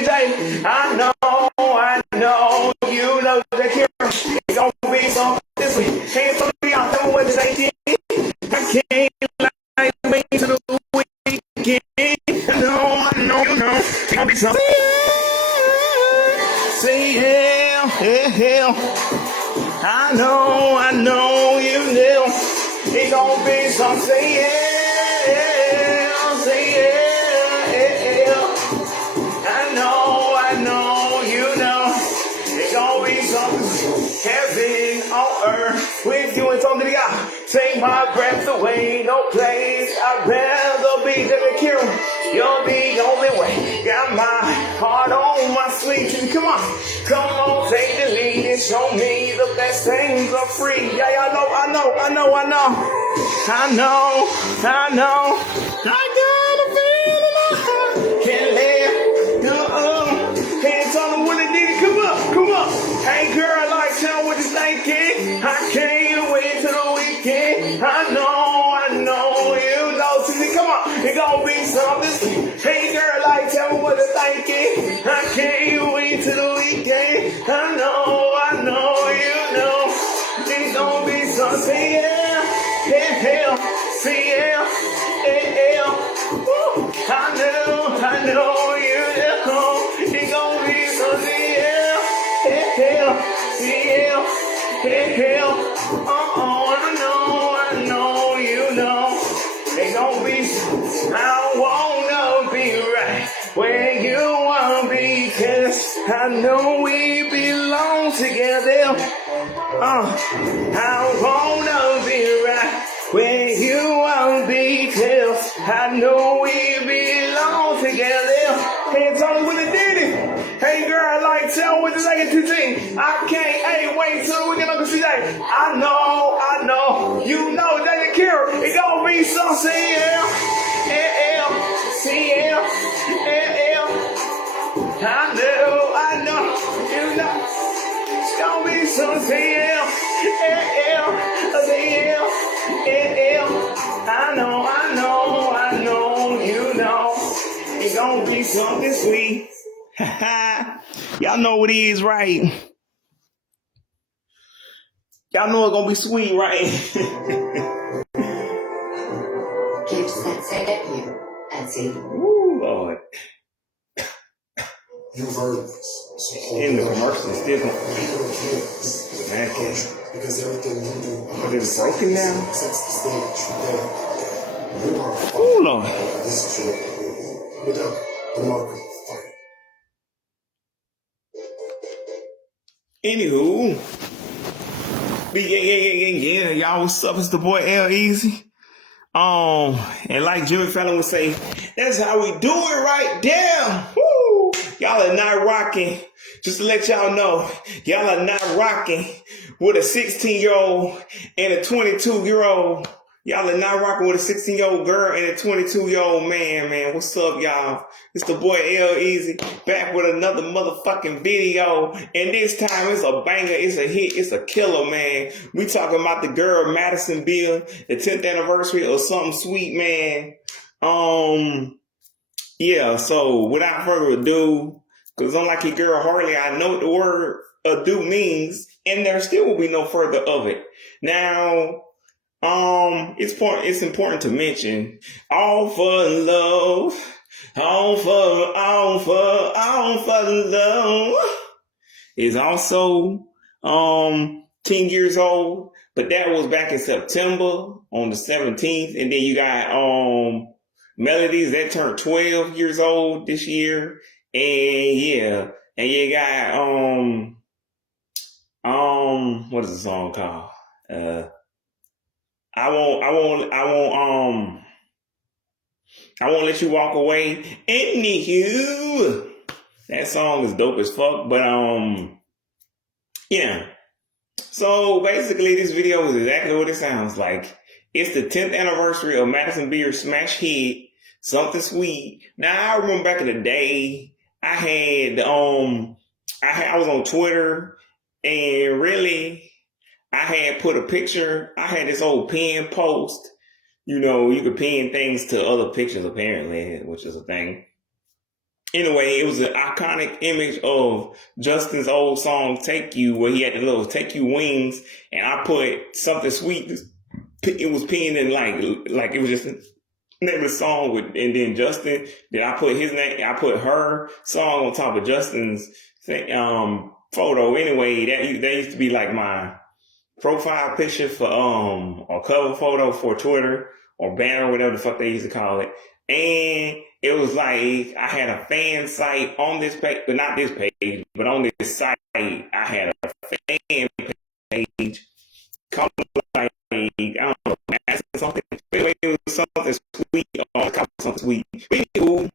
today. I know, you know that it's gonna be something this week. Hands on me, I'll tell me what this ain't. I can't like wait to the weekend. No, it's gonna be something. Say hell. I know, you know. It's gonna be something. Say yeah. I know, you know. It's gonna be something. Heaven on earth with you and something to God. Take my breath away, no place I'd rather be than the cure. You're the only way. Got my heart on my sleeve. Come on, take the lead and show me the best things are free. Yeah, I know. I got a feeling can't let you Hands on the one that did it. Come up. Hey girl, like tell what you thinking. I can't wait till the weekend. I know, you know. See, come on, it gonna be something. Hey girl, like tell me what you thinking. I can't wait till the weekend. I know, you know. It's gonna be something, yeah. Woo. I know, you know. It's gonna be something, yeah. I know, you know. It's gonna be something. I wanna be right where you wanna be, 'cause I know we belong together. I wanna be right where you wanna be, 'cause I know we belong together. Hands on with the ditty. Hey girl, like tell what you like to sing. I can't wait till we get up to see that. I know, you know that you care. It gonna be something, yeah. I know, you know. It's gonna be something, yeah. I know, you know. It's gonna be something sweet. Y'all know what it is, right? Y'all know it's gonna be sweet, right? Keeps that said at you, Etsy. Ooh, Lord. You verbs. In the commercial, still gonna man, because everything you do but it's broken now. sets the stage. Yeah. You are a Ooh, Lord. This is your without the mark of fire. Anywho, yeah, y'all, what's up? It's the boy L Easy. And like Jimmy Fallon would say, that's how we do it right there. Woo! Y'all are not rocking. Just to let y'all know, y'all are not rocking with a 16-year-old and a 22-year-old. Y'all are not rocking with a 16-year-old girl and a 22-year-old man. What's up, y'all? It's the boy L Easy back with another motherfucking video. And this time it's a banger, it's a hit, it's a killer, man. We talking about the girl Madison Beer, the 10th anniversary of something sweet, man. Yeah, so without further ado, because unlike your girl Harley, I know what the word ado means, and there still will be no further of it. Now, it's important to mention, all for love, all for love is also 10 years old, but that was back in September on the 17th, and then you got Melodies that turned 12 years old this year, and you got what is the song called? I won't let you walk away. Anywho, that song is dope as fuck. But yeah. So basically, this video is exactly what it sounds like. It's the 10th anniversary of Madison Beer's smash hit, Something Sweet. Now I remember back in the day, I was on Twitter, and really, I had put a picture. I had this old pin post. You know, you could pin things to other pictures apparently, which is a thing. Anyway, it was an iconic image of Justin's old song "Take You," where he had the little "Take You" wings, and I put something sweet. It was pinned in like it was just the name of the song with, and then Justin. Then I put his name. I put her song on top of Justin's photo. Anyway, that used to be like my profile picture for or cover photo for Twitter or banner, whatever the fuck they used to call it. And it was like I had a fan site on this page, but not this page, but on this site I had a fan page called like I don't know, Madison something. Anyway, it was something sweet or something sweet. Anywho,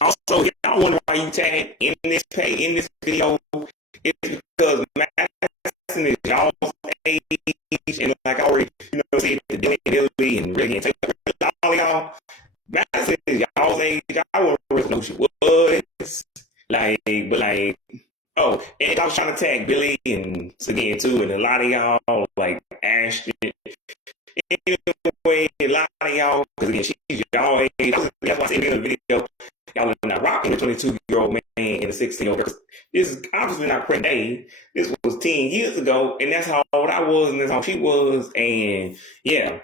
also, y'all wonder why you tagged in this page in this video. It's because Madison is y'all's age, and like I already, said the Dilly and Ricky and all y'all. Madison is y'all's age. I wouldn't really know who she was. Oh, and I was trying to tag Billy and again too, and a lot of y'all like Ashton. Anyway, a lot of y'all, because again, she's y'all age. That's why I said in the video, y'all are not rocking the 22-year-old man and the 16-year-old girl. This is obviously not present day. This was 10 years ago, and that's how old I was, and that's how she was, and yeah.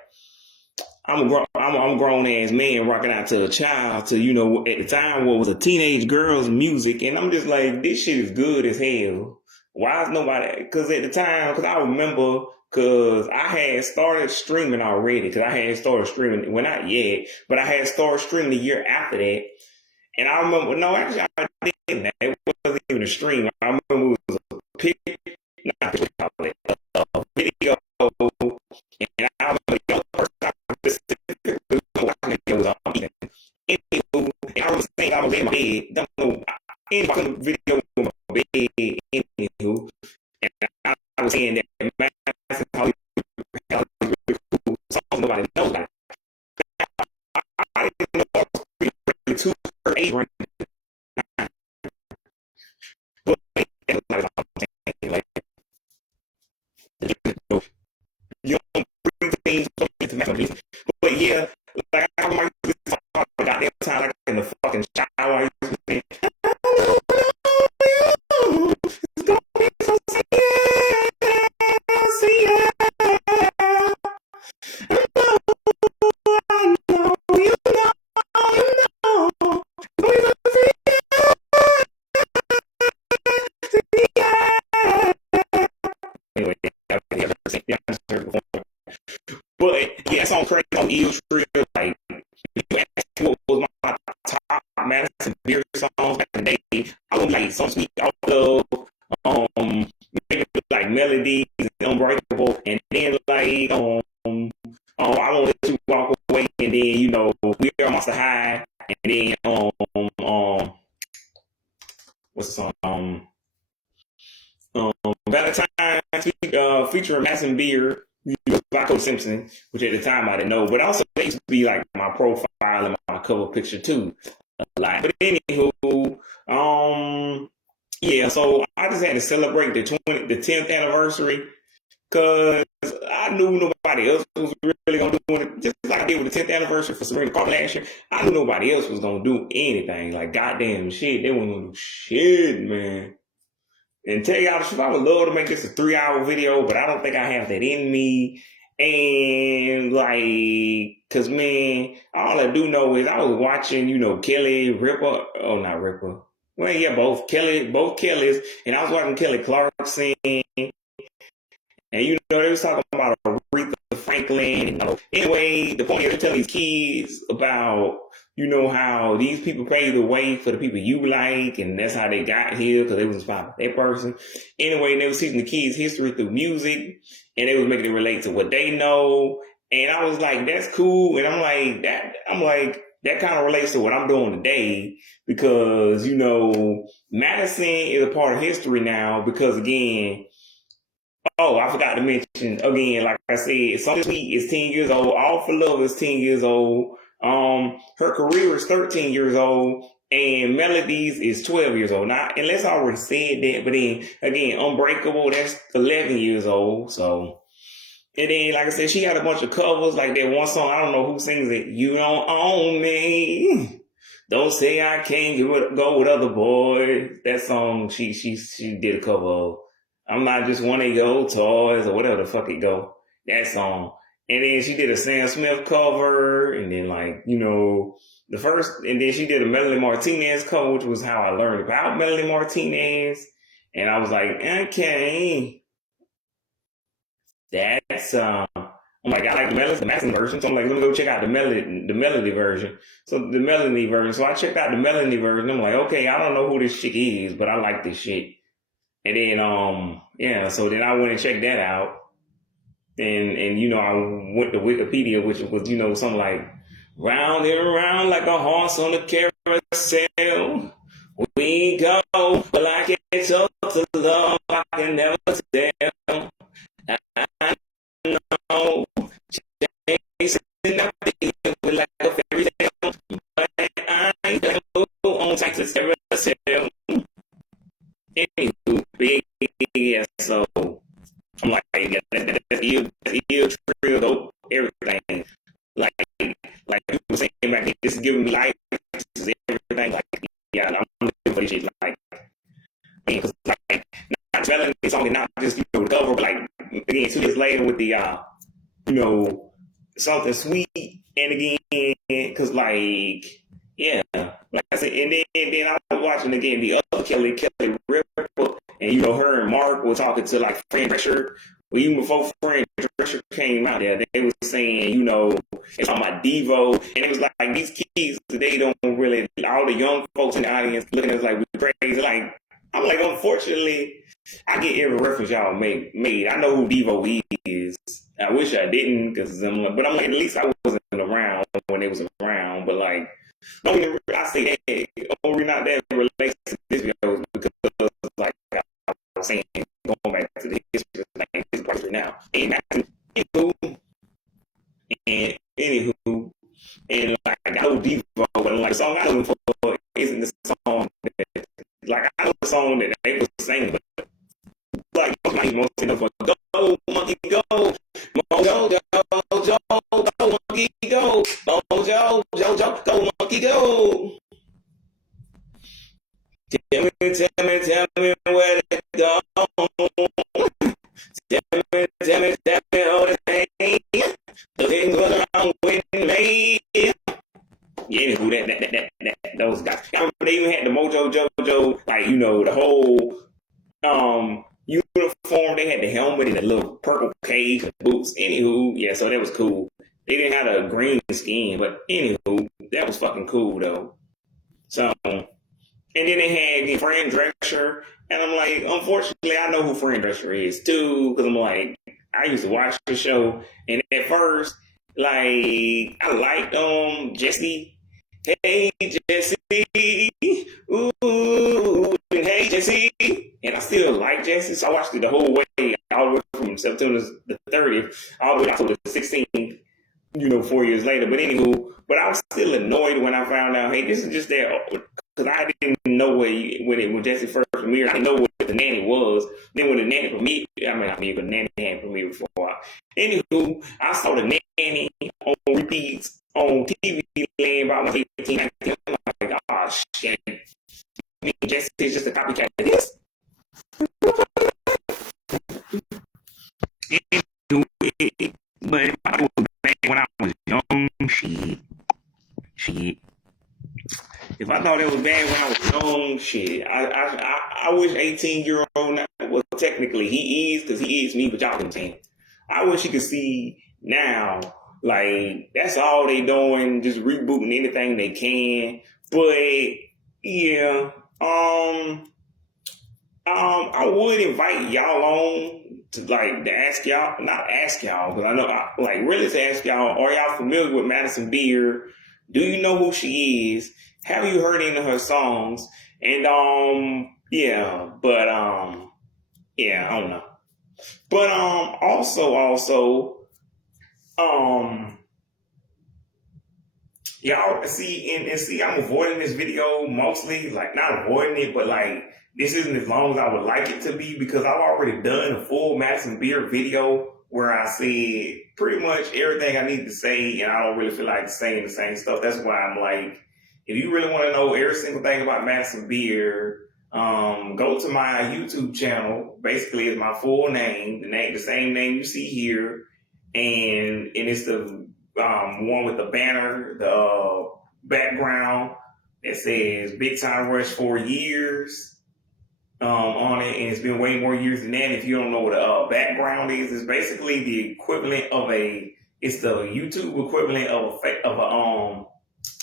I'm a grown ass man rocking out to a child to, at the time what was a teenage girl's music. And I'm just like, this shit is good as hell. Why is nobody? Because at the time, because I remember, because I had started streaming already. Because I had started streaming, well, not yet, but I had started streaming the year after that. And I remember, no, actually, I didn't. It wasn't even a stream. I remember it was a picture, not a picture, a video. And I remember the first time I was on eating. Anywho, I was saying I was in my bed. Don't know any video in my bed. Anywho, and I was saying that Madison Hollywood really cool songs nobody knows about. I didn't know I was really too her age range. But like you don't bring things into math. But yeah, like I might talk about goddamn time like in the fucking shower. It's gonna be so anyway, but yeah, song crazy on Eel Street. Like, you ask what was my top Madison Beer songs back in the day, I would like some sweet love, maybe like Melodies and Unbreakable, and then like I won't let you walk away, and then We Are Monster High, and then what's the song? Valentine's featuring Madison Beer. By Coach Simpson, which at the time I didn't know, but also they used to be like my profile and my cover picture too. A lot. But anywho, yeah, so I just had to celebrate the 10th anniversary because I knew nobody else was really gonna do it. Just like I did with the 10th anniversary for Serena Carter last year, I knew nobody else was gonna do anything. Like goddamn shit, they weren't gonna do shit, man. And tell y'all the truth, I would love to make this a 3-hour video, but I don't think I have that in me. And cause man, all I do know is I was watching, Kelly Ripa, oh not Ripa. Well, yeah, both Kellys, and I was watching Kelly Clarkson, and they was talking about Aretha Franklin. Anyway, the point is to tell these kids about, how these people paved the way for the people you like, and that's how they got here because they was inspired by that person. Anyway, they was teaching the kids history through music, and they was making it relate to what they know. And I was like, that's cool. And I'm like, that kind of relates to what I'm doing today because, Madison is a part of history now because again, oh, I forgot to mention again, like I said, Something Sweet is 10 years old. All for Love is 10 years old. Her career is 13 years old. And Melodies is 12 years old. Now, unless I already said that, but then again, Unbreakable, that's 11 years old. So, and then, like I said, she had a bunch of covers, like that one song, I don't know who sings it, You Don't Own Me. Don't say I can't go with other boys. That song she did a cover of. I'm not just one of your toys or whatever the fuck it go. That song. And then she did a Sam Smith cover, and then the first, and then she did a Melanie Martinez cover, which was how I learned about Melanie Martinez. And I was like, okay, that's I'm like, I like the Madison version, so I'm like, let me go check out the melody version. So the melody version. So I checked out the melody version. I'm like, okay, I don't know who this chick is, but I like this shit. And then so then I went and checked that out. And I went to Wikipedia, which was something like round and around like a horse on a carousel. We go, but I can't talk to love, I can never tell. I know, chasing nothing with like a fairy tale, but I ain't gonna go on tight to carousel. Anywho, big so I'm like, that's ill, trill, dope, everything. Like people saying back, this is giving me life, this is everything. Like, yeah, I'm looking for this shit. Like, because not developing the song and not just the cover, but like again 2 years later with the something sweet, and again because like I said, and then I was watching again the other Kelly Ripa, and her and Mark were talking to like Fran Drescher. Well, even before Fran Drescher came out there, they was saying, it's talking about Devo, and it was like these kids, they don't really, all the young folks in the audience looking at us like we're crazy. Like, I'm like, unfortunately, I get every reference y'all made. I know who Devo is. I wish I didn't, but I'm like, at least I wasn't around when it was around. But like, I say that, only not that relates to this video because like I was saying, going back to the history, like this person now, and anywho, and like I know Devo, but like the song I know for isn't the song that, like I know the song that they was saying, but like most of them go monkey go, mojo go monkey go, mojo go monkey go. Tell me where to go. Tell me all the things. The things were wrong with me. Yeah, that those guys. I remember they even had the Mojo Jojo, like the whole uniform. They had the helmet and the little purple cage and boots. Anywho, yeah, so that was cool. They didn't have a green skin, but anywho, that was fucking cool though. So, and then they had Fran Drescher, and I'm like, unfortunately, I know who Fran Drescher is too, because I'm like, I used to watch the show, and at first, like, I liked Jesse. Hey Jesse, ooh, hey Jesse, and I still like Jesse, so I watched it the whole way, all the way from September the 30th, all the way to the 16th. 4 years later. But anywho, I was still annoyed when I found out, hey, this is just there. Because I didn't know when Jesse first premiered, I didn't know what the nanny was. Then when the nanny premiered, the nanny had premiered before. Anywho, I saw the nanny on repeats on TV Land by 18, 19. I'm like, oh shit. Jesse is just a copycat of this. But I was back when I was young, shit. If I thought it was bad when I was young, shit. I wish 18-year-old now. Well, technically he is, because he is me, but y'all can see. I wish he could see now. Like, that's all they doing, just rebooting anything they can. But yeah, I would invite y'all on to ask y'all, not ask y'all, but I know, really to ask y'all, are y'all familiar with Madison Beer? Do you know who she is? Have you heard any of her songs? And, I don't know. But, y'all see, I'm avoiding this video mostly, not avoiding it, but this isn't as long as I would like it to be, because I've already done a full Madison Beer video where I said pretty much everything I need to say, and I don't really feel like saying the same stuff. That's why I'm like, if you really want to know every single thing about Madison Beer, go to my YouTube channel. Basically, it's my full name, the same name you see here, and it's the one with the banner, the background that says Big Time Rush 4 years on it, and it's been way more years than that. If you don't know what a background is, it's basically the equivalent of it's the YouTube equivalent of a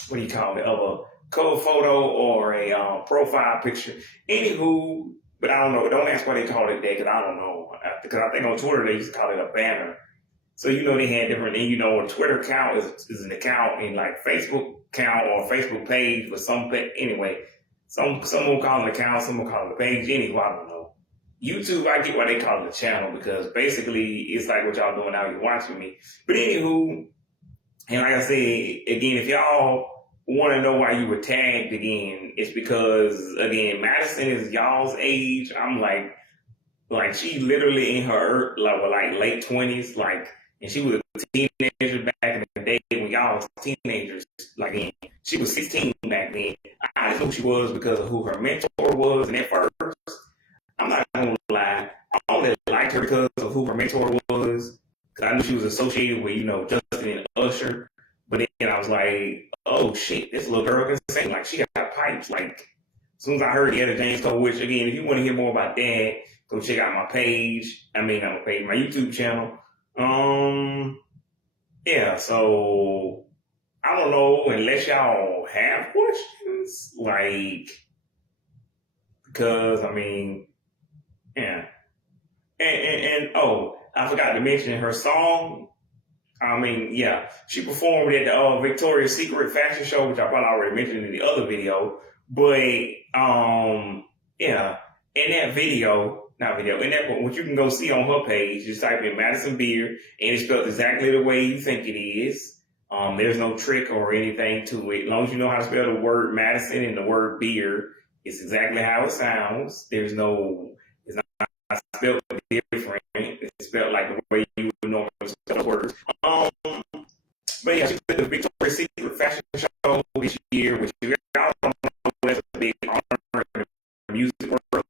what do you call it, of a cover photo or a profile picture. Anywho, but I don't know. Don't ask why they call it that, because I don't know. Because I think on Twitter they used to call it a banner. So they had different, and a Twitter account is an account, and like Facebook account or Facebook page for anyway. Some will call it an account, some will call it a page. Anyway, I don't know. YouTube, I get why they call it a channel, because basically it's like what y'all doing now, you're watching me. But anywho, and like I said, again, if y'all want to know why you were tagged again, it's because, again, Madison is y'all's age. I'm like she literally in her late 20s, and she was a teenager back in the day when y'all was teenagers. She was 16 back then. I just knew who she was because of who her mentor was, and at first, I'm not gonna lie, I only liked her because of who her mentor was, because I knew she was associated with, Justin and Usher. But then I was like, oh shit, this little girl can sing. She got pipes. As soon as I heard the other James Cole, which again, if you want to hear more about that, go check out my page. My YouTube channel. Yeah, so I don't know, unless y'all have questions, because yeah. And I forgot to mention her song. Yeah, she performed at the Victoria's Secret fashion show, which I probably already mentioned in the other video. But yeah, in that what you can go see on her page, just type in Madison Beer, and it's spelled exactly the way you think it is. There's no trick or anything to it. As long as you know how to spell the word Madison and the word beer, it's exactly how it sounds. It's not spelled different. It's spelled like the way you would normally spell the words. But yeah, she did the Victoria's Secret fashion show this year, which I don't know, that's a big honor in the music world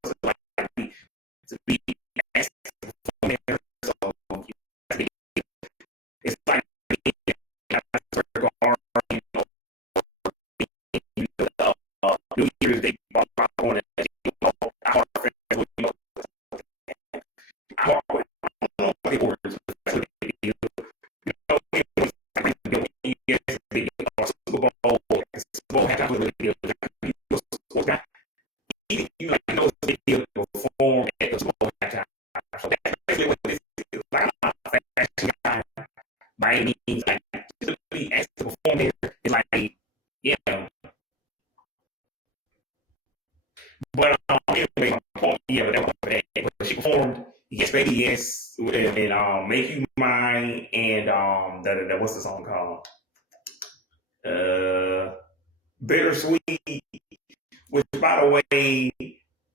to be asked to perform there. So it's like New Year's Day on it. Perform at the Super Bowl halftime. So that's basically what this is. I'm not a fashion guy by any means. Just to be asked to perform there, it's yeah. But anyway, my point, but that was bad. But she performed Yes Baby Yes and Make You Mine and what's the song called? Bittersweet, which by the way,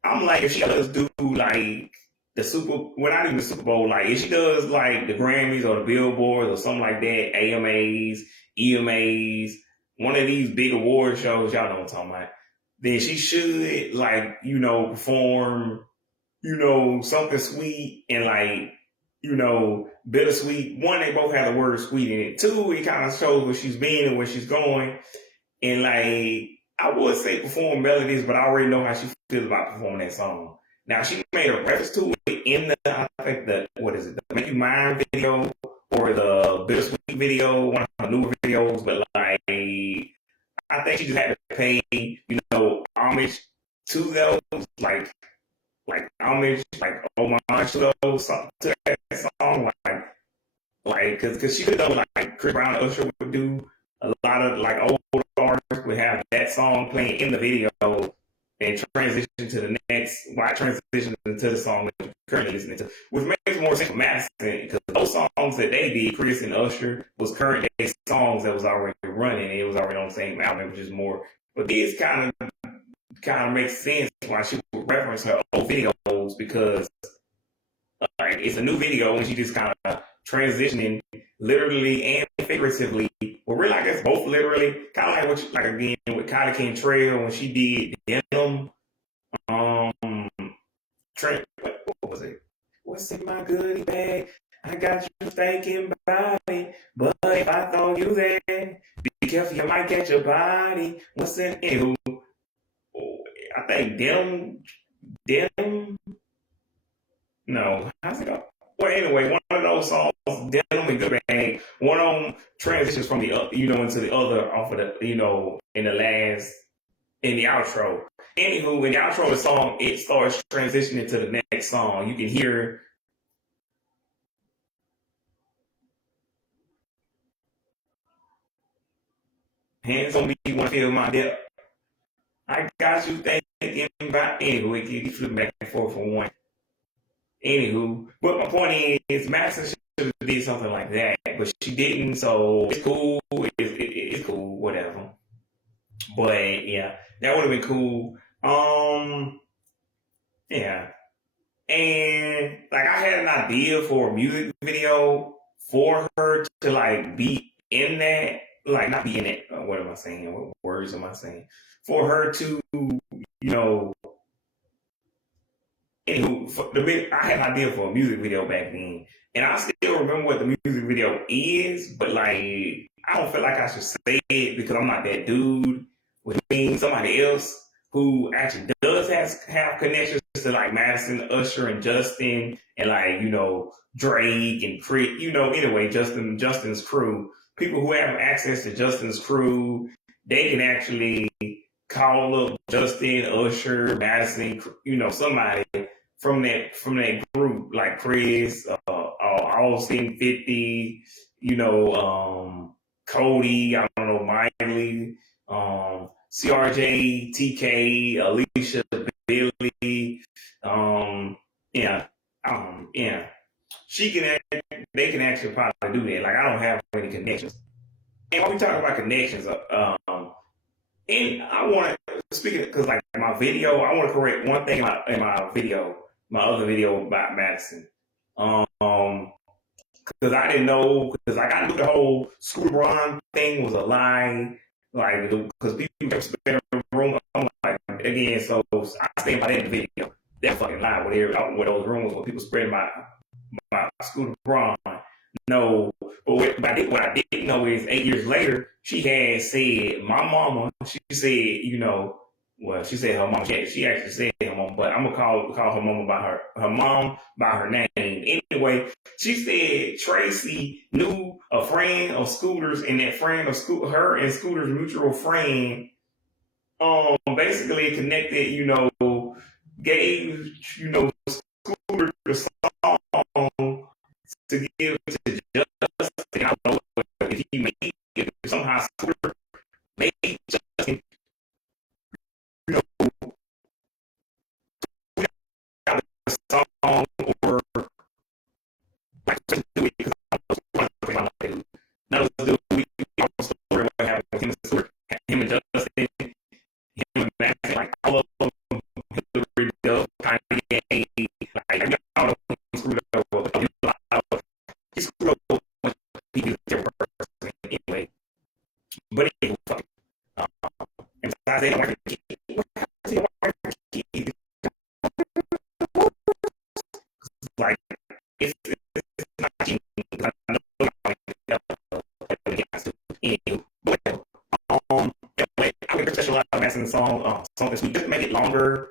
I'm if she does do not even the Super Bowl, if she does the Grammys or the Billboards or something like that, AMAs, EMAs, one of these big award shows, y'all know what I'm talking about, then she should perform, something sweet and bittersweet. One, they both have the word sweet in it. Two, it kind of shows where she's been and where she's going. And I would say perform melodies, but I already know how she feels about performing that song. Now she made a reference to it in the the Make You Mine video or the Bittersweet video, one of her newer videos, but I think she just had to pay, homage to those, homage, homage to those, to that song, cause she could have done Chris Brown and Usher would do. A lot of old artists would have that song playing in the video and transition to the next, transition to the song that you're currently listening to, which makes more sense for Madison, because those songs that they did, Chris and Usher, was current day songs that was already running. It was already on the same album, which is more. But this kind of makes sense why she would reference her old videos, because Like it's a new video, and she just kind of transitioning literally and figuratively. Well, really, I guess both literally. Kind of like what, like again with Kylie Cantrell when she did Denim. Um, what was it? What's in my goodie bag? I got you thinking about it, but if I throw you there, be careful, you might catch your body. What's in it? I think Denim. No, how's it go? Well, anyway, one of those songs, Denim and Good Bang, one of them transitions from the into the other off of the in the last in the outro. Anywho, in the outro of the song, it starts transitioning to the next song. You can hear hands on me, you want to feel my depth. I got you thinking about anywho. It keeps flipping back and forth from one. Anywho, but my point is, Madison should have did something like that, but she didn't. So it's cool. It's cool. Whatever. But yeah, that would have been cool. Yeah, and like I had an idea for a music video for her to like be in that, like not be in it. What am I saying? What words am I saying? For her to, you know, anywho, I had an idea for a music video back then, and I still remember what the music video is, but like I don't feel like I should say it because I'm not that dude. Which means somebody else who actually does have connections to like Madison, Usher, and Justin, and like Drake and Crit. Anyway, Justin's crew. People who have access to Justin's crew, they can actually call up Justin, Usher, Madison. Somebody from that group, like Chris, Austin 50, Cody, I don't know, Miley, CRJ, TK, Alicia, Billy, yeah, yeah. They can actually probably do that. Like I don't have any connections. And when we talk about connections, and I want to speaking because like in my video, I want to correct one thing in my video, my other video about Madison. Because I didn't know, because like I knew the whole Scooter Braun thing was a lie, like because people kept spinning the room. I'm like again, so I stand by that in the video. That fucking lie with those rumors where people spreading my Scooter Braun. No, but what I didn't know is 8 years later, she had said, my mama, she said, well, she said her mom, she actually said her mom, but I'm gonna call her mama by her mom by her name. Anyway, she said Tracy knew a friend of Scooter's, and that friend of her and Scooter's mutual friend, basically connected, gave, Scooter the song to give to Justin. I don't know if he made it somehow. Scooter made Justin, got the song or like just do it because I was one of the none of us do. We all story what happened with him and Stewart, him and Justin, him and Madison, like all of them, Hillary Duff, Kanye, like I got all of them screwed up. He screwed up with people different person anyway. But anyway, and so I said, I'm like, like it's not cheating. I know but anyway, I would specialize in the song this week. Just make it longer,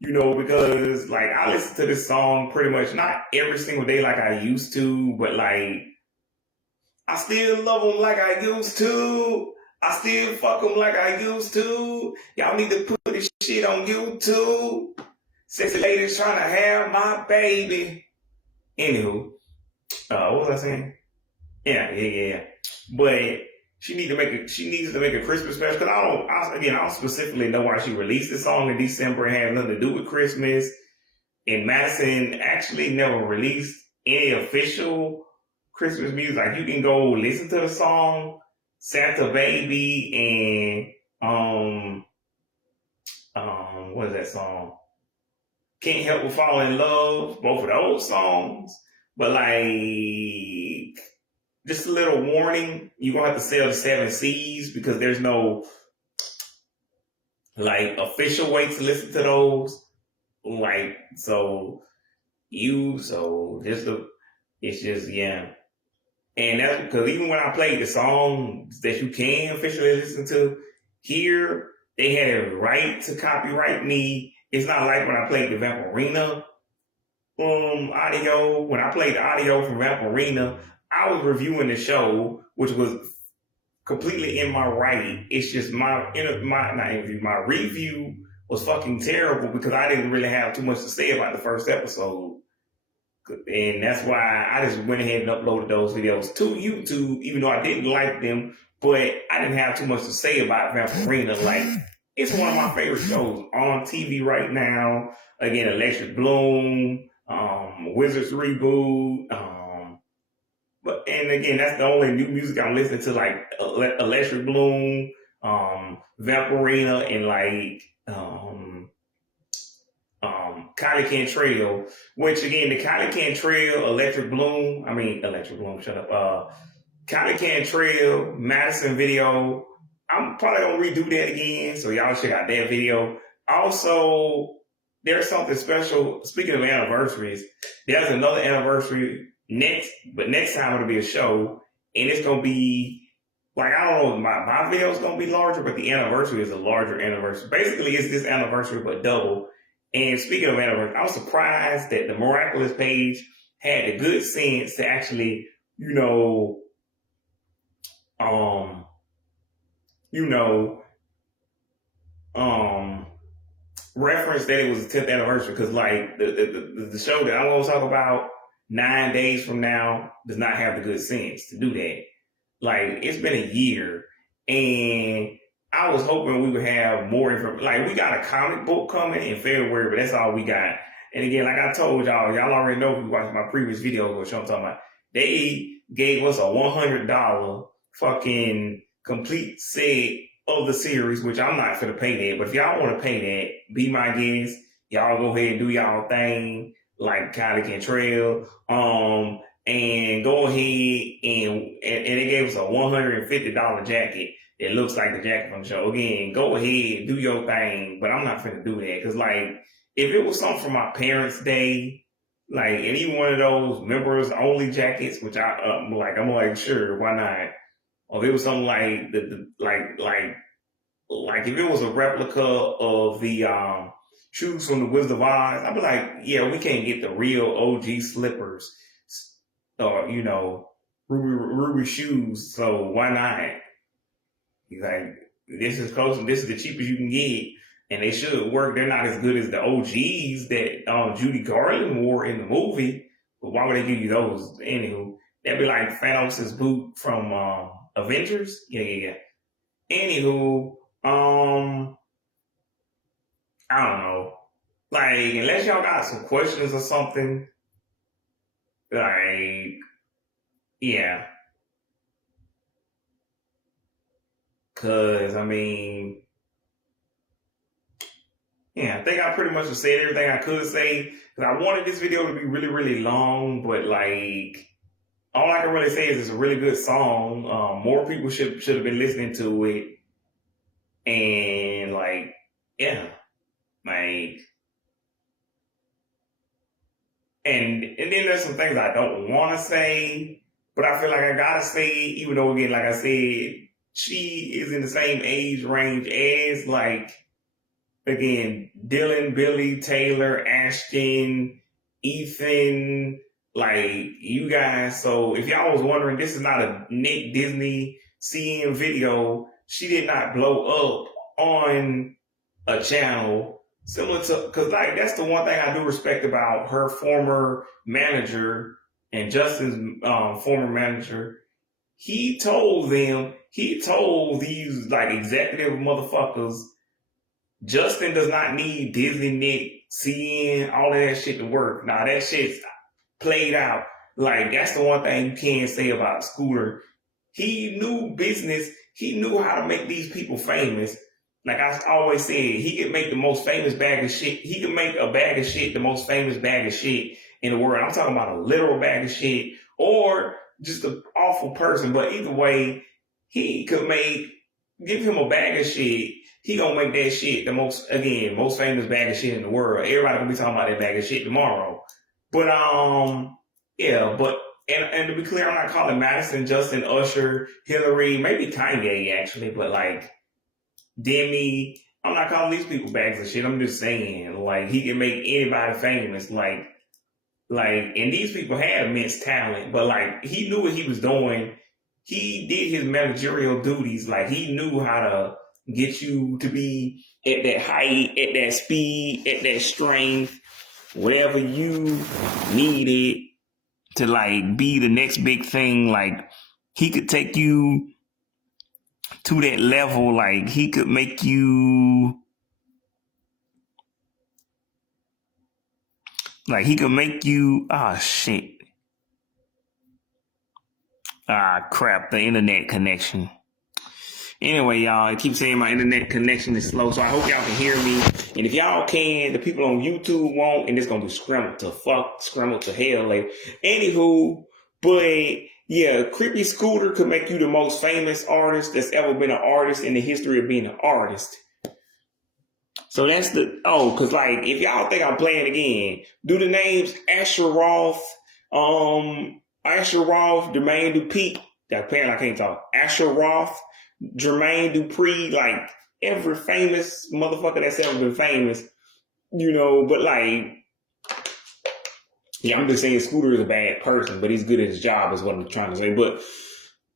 because like I listen to this song pretty much not every single day like I used to, but like I still love them like I used to. I still fuck them like I used to. Y'all need to put this shit on YouTube. Sexy ladies trying to have my baby. Anywho, what was I saying? Yeah. But she needs to make a Christmas special because I don't specifically know why she released the song in December. It had nothing to do with Christmas. And Madison actually never released any official Christmas music. Like you can go listen to the song Santa Baby and what is that song? Can't Help But Fall in Love, both of those songs. But like, just a little warning, you're gonna have to sell the 7 Cs because there's no like official way to listen to those. Like, it's just, yeah. And that's because even when I played the songs that you can officially listen to here, they had a right to copyright me. It's not like when I played the Vampirina audio. When I played the audio from Vampirina, I was reviewing the show, which was completely in my right. It's just my not interview, my review was fucking terrible because I didn't really have too much to say about the first episode. And that's why I just went ahead and uploaded those videos to YouTube, even though I didn't like them, but I didn't have too much to say about Vampirina. Like, it's one of my favorite shows on TV right now. Again, Electric Bloom, Wizards Reboot, and again, that's the only new music I'm listening to, like Electric Bloom, Vampirina, and like Kylie Cantrell, which again, the Kylie Cantrell, Electric Bloom, shut up. Kylie Cantrell, Madison video, I'm probably gonna redo that again, so y'all check out that video. Also, there's something special. Speaking of anniversaries, there's another anniversary next time it'll be a show, and it's gonna be like, I don't know, my video's gonna be larger, but the anniversary is a larger anniversary. Basically, it's this anniversary but double. And speaking of anniversary, I was surprised that the Miraculous page had the good sense to actually, reference that it was the 10th anniversary, because like the show that I'm going to talk about 9 days from now does not have the good sense to do that. Like, it's been a year, and I was hoping we would have more information. Like, we got a comic book coming in February, but that's all we got. And again, like I told y'all already know if you watched my previous videos, what I'm talking about. They gave us a $100 fucking complete set of the series, which I'm not going to pay that. But if y'all want to pay that, be my guest. Y'all go ahead and do y'all thing, like Kylie Cantrell. And go ahead and they gave us a $150 jacket. It looks like the jacket from the show. Again, go ahead, do your thing, but I'm not finna do that. Cause like, if it was something for my parents' day, like, and even one of those members only jackets, which I'm like, sure, why not? Or if it was something like like if it was a replica of the shoes from the Wizard of Oz, I'd be like, yeah, we can't get the real OG slippers, or ruby shoes, so why not? He's like, this is close, and this is the cheapest you can get, and they should work. They're not as good as the OGs that Judy Garland wore in the movie, but why would they give you those? Anywho, that'd be like Thanos' boot from Avengers. Yeah. Anywho, I don't know. Like, unless y'all got some questions or something, like, yeah. Cause I think I pretty much said everything I could say. Cause I wanted this video to be really, really long, but like, all I can really say is it's a really good song. More people should have been listening to it. And like, yeah, like, and then there's some things I don't want to say, but I feel like I gotta say it, even though, again, like I said, she is in the same age range as, like, again, Dylan, Billy, Taylor, Ashton, Ethan, like, you guys. So if y'all was wondering, this is not a Nick Disney CM video. She did not blow up on a channel similar to, because like, that's the one thing I do respect about her former manager and Justin's former manager. He told these like executive motherfuckers, Justin does not need Disney, Nick, CN, all of that shit to work. Nah, that shit's played out. Like, that's the one thing you can't say about Scooter. He knew business. He knew how to make these people famous. like I always said, he could make the most famous bag of shit. He could make a bag of shit the most famous bag of shit in the world. I'm talking about a literal bag of shit or just an awful person. But either way, he could give him a bag of shit. He gonna make that shit the most famous bag of shit in the world. Everybody gonna be talking about that bag of shit tomorrow. But yeah, but and to be clear, I'm not calling Madison, Justin, Usher, Hillary, maybe Kanye actually, but like Demi, I'm not calling these people bags of shit. I'm just saying, like, he can make anybody famous. Like, and these people had immense talent, but like, he knew what he was doing. He did his managerial duties. Like, he knew how to get you to be at that height, at that speed, at that strength, whatever you needed to like be the next big thing. Like, he could take you to that level. Like, he could make you shit. Crap, the internet connection. Anyway, y'all, I keep saying my internet connection is slow, so I hope y'all can hear me. And if y'all can, the people on YouTube won't, and it's gonna be scrambled to hell later. Anywho, but yeah, Creepy Scooter could make you the most famous artist that's ever been an artist in the history of being an artist. So that's cause like, if y'all think I'm playing again, do the names Asher Roth, Jermaine Dupri. Apparently I can't talk. Asher Roth, Jermaine Dupri, like every famous motherfucker that's ever been famous, but like, yeah, I'm just saying Scooter is a bad person, but he's good at his job is what I'm trying to say, but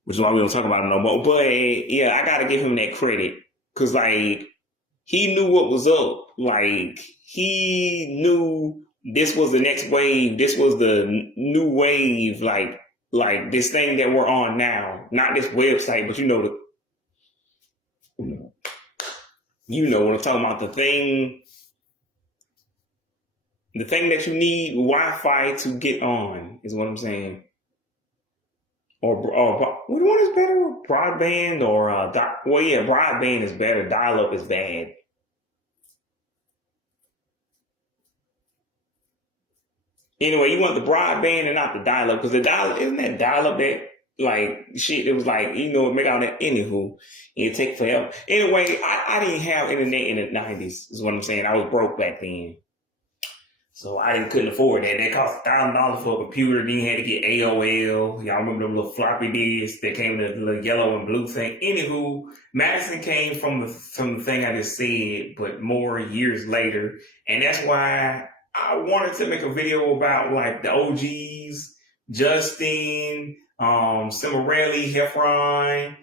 which is why we don't talk about it no more. But yeah, I gotta give him that credit, cause like, he knew what was up. Like, he knew this was the next wave. This was the new wave. Like this thing that we're on now, not this website, but what I'm talking about, the thing that you need Wi-Fi to get on is what I'm saying. Or what one is better? Broadband or broadband is better. Dial-up is bad. Anyway, you want the broadband and not the dial-up, because the dial-up, isn't that dial-up that like shit? It was like, make all that. Anywho, it take forever. Anyway, I didn't have internet in the 90s. Is what I'm saying. I was broke back then. So I couldn't afford that. That cost $1,000 for a computer. Then you had to get AOL. Y'all remember them little floppy disks that came in the little yellow and blue thing. Anywho, Madison came from the thing I just said, but more years later. And that's why I wanted to make a video about like the OGs, Justin, Cimarelli, Heffron,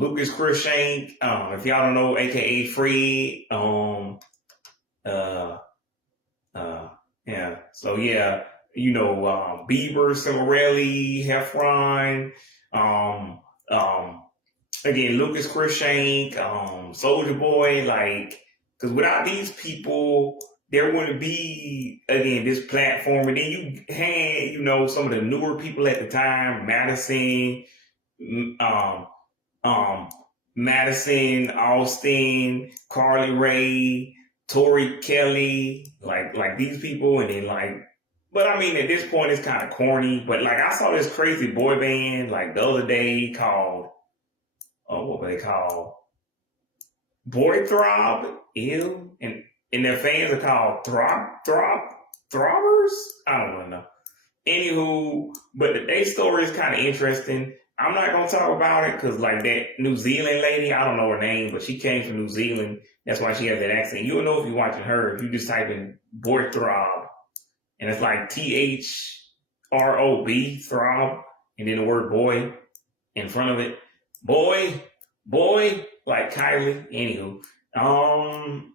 Lucas Cruikshank, if y'all don't know, aka Fred, yeah. So yeah, Bieber, Cimarelli, Heffron, again, Lucas Cruikshank, Soulja Boy, like, because without these people, there wouldn't be, again, this platform. And then you had, some of the newer people at the time, Madison, Austin, Carly Rae, Tori Kelly, like these people, and then but I mean, at this point, it's kind of corny. But like, I saw this crazy boy band like the other day called, what were they called? Boy Throb, ew, and their fans are called Throbbers. I don't want to know. Anywho, but their story is kind of interesting. I'm not gonna talk about it because like that New Zealand lady, I don't know her name, but she came from New Zealand. That's why she has that accent. You'll know if you're watching her if you just type in Boy Throb, and it's like THROB, Throb, and then the word boy in front of it. Boy, like Kylie. Anywho,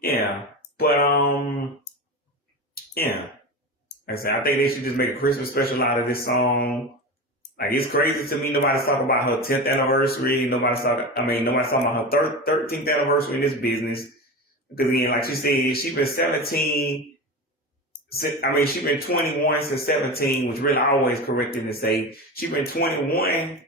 yeah, but yeah. Like I said, I think they should just make a Christmas special out of this song. Like, it's crazy to me. Nobody's talking about her 10th anniversary. Nobody's talking about her 13th anniversary in this business. Because again, like she said, she's been 17. She's been 21 since 17, which really always corrected to say she's been 21.